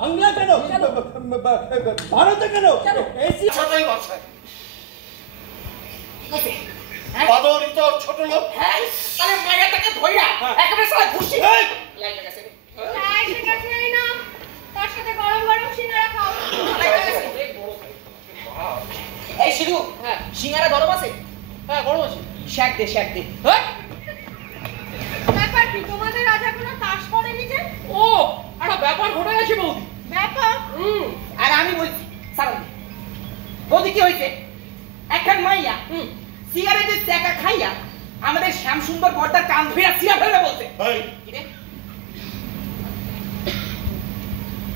বাংলা কেন, ভারতে কেন? ছোটই বলছে বাদরই তো ছোট লোক। তাহলে মায়াটাকে ধইরা একেবারে সারা ঘুষি লাগা গেছে। হ্যাঁ ঠিক আছে না, তার সাথে গরম গরম সিঙ্গারা খাও। এই শিলু, হ্যাঁ সিঙ্গারা গরম আছে? হ্যাঁ গরম আছে। শেক দে শেক দে। হ্যাঁ ব্যাপার কি, তোমাদের আজ এখনো তাস পড়েনি যে? ও একটা ব্যাপার ঘটে গেছে বৌদি। ব্যাপার? আর আমি বলছি সারান বৌদি কি হয়েছে, একখান মাইয়া সিগারেটের চাকা খাইয়া আমাদের শ্যাম সুন্দর বর্দার কান ধুইয়া সিয়া ফেলে বলছে।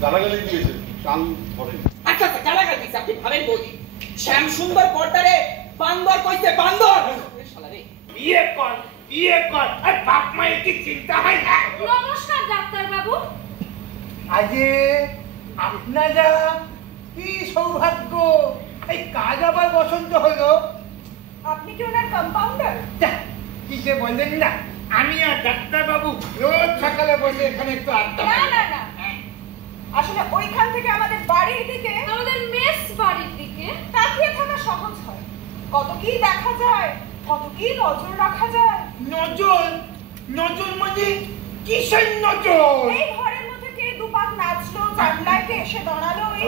গালাগালি দিয়েছে, কান ধরে। আচ্ছা আচ্ছা গালাগালি দিয়েছে, আপনি ভাবেন বৌদি শ্যাম সুন্দর বর্দারে বান্দর কইছে বান্দর। বিয়ে কর আর বাপ মায়ের কি চিন্তা হয় না? নমস্কার ডাক্তার বাবু। আজে আপনারা কি সৌভাগ্য, এই কাজ আবার বসন্ত হলো। আপনি কি ওনার কম্পাউন্ডার? কি যে বললেন না, আমি আর ডাক্তার বাবু রোজ সকালে বসে এখানে একটু আড্ডা না মারি। না না, আসলে ওইখান থেকে আমাদের বাড়ির দিকে, আমাদের মেস বাড়ির দিকে তাকিয়ে থাকা সহজ হয়। কত কি দেখা যায়, কত কি নজর রাখা যায়। নজর মানে কিসের নজর? এই ঘরের মধ্যে কে দুপাক নাচলো, জানলায় কে এসে দাঁড়ালো, এই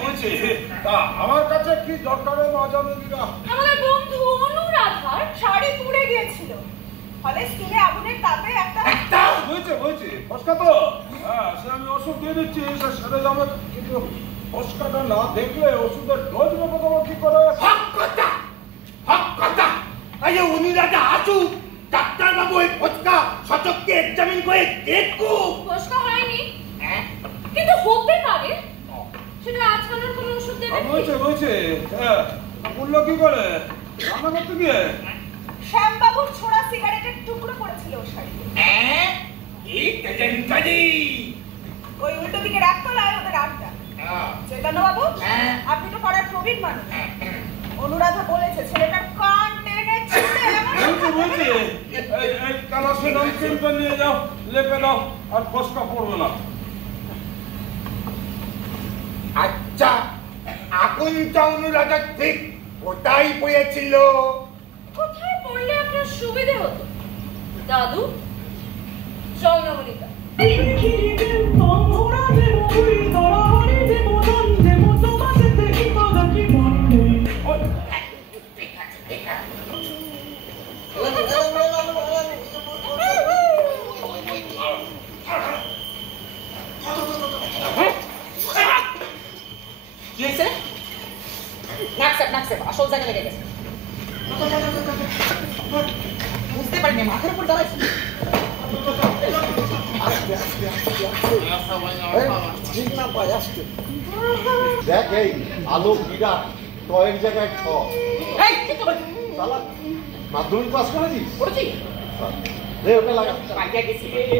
বুঝছি তা আমার কাছে কি দরকার নজরুলিরা? আমাদের বন্ধু অনুরাধার শাড়ি পুড়ে গিয়েছিল, ফলে স্কিনে আগুনের তাপে একটা বুঝছি ফসকা তো। হ্যাঁ সে আমি ওষুধ দিয়ে দিচ্ছি, সে সেরে যাবে, কিন্তু ফসকাটা না দেখলে ওষুধের ডোজ নেবো তোমার কি করে? হক কথা। আরে অনুরাধা আসুক, ডাক্তার বাবু এই ফটকা সচককে এক্সামিন করে দেখুক। ফসকা হয়নি, কিন্তু হতে পারে, সেটা আজকালের কোনো ওষুধ দেবে? বুঝছি হ্যাঁ বললো কি করে রান্না করতে গিয়ে? শ্যামবাবুর ছোড়া সিগারেটের টুকরো পড়েছিল ওর শাড়িতে। ওই উল্টো দিকে রাখতলায় ওদের আড্ডা। চৈতন্য বাবু, আপনি তো পড়ার প্রবীণ মানুষ, অনুরাধা বলেছে ছেলেটার কান টেনে ছিঁড়ে বুঝছি এই কালাসে নমকিনটা নিয়ে যাও, লেপে দাও, আর ফসকা পড়বে না। আচ্ছা, আগুনটা অনুরাধা ঠিক ওটাই পড়েছিল। কোথায় পড়লে আপনার সুবিধে হতো দাদু? চল না মনিকা। আসল জায়গা লেগে গেছে, বুঝতে পারিনি, মাথার উপর দাঁড়াইছি। দেখ এই আলো বিরাট, কয়েক জায়গায় ছ। মাধ্যমিক পাস করেছিস? করেছি। রে ওটা লাগা,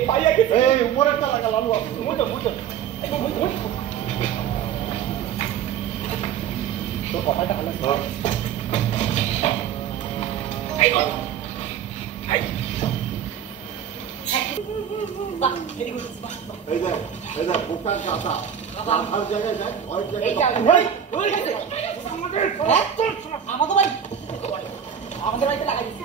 পাইয়া গেছি। এই উপরেরটা লাগা, লালু আসছে। তো কথাটা ভালো। এই দেখ বোকার কাঁচা, আর জায়গায় দেখ, কয়েক জায়গায় আমাদের বাড়িতে লাগাই দিচ্ছি।